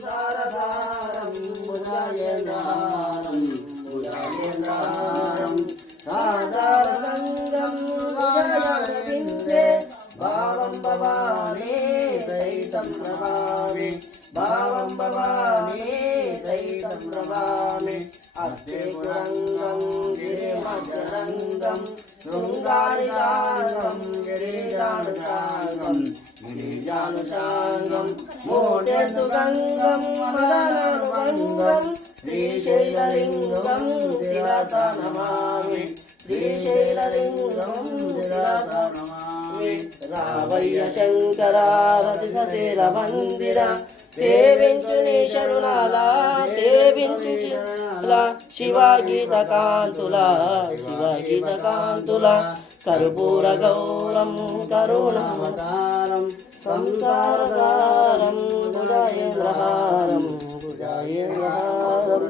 సంసారధారం భుజాయేంద్రహారం భుజాయేంద్రహారం సాధారణంగం భుజాయవిందే భావం భవానే సైతం ప్రభామి భావం భవానే సైతం ప్రభామి అస్తే కురంగం గిరిమజరంగం శృంగారికాంగం గిరిజానుషాంగం గిరిజానుషాంగం మోఢ్యసుగంగం మదనానుభంగం శ్రీశైలలింగం శిరస నమామి శ్రీశైలలింగం శిరస నమామి రావయ్య శంకరారతి సశేల మందిర సేవించుని శరుణాల సేవించు శివగీత కాంతుల కర్పూర గౌరం కరుణావతారం సంసారసారం భుజాయేంద్రహారం భుజాయేంద్రహారం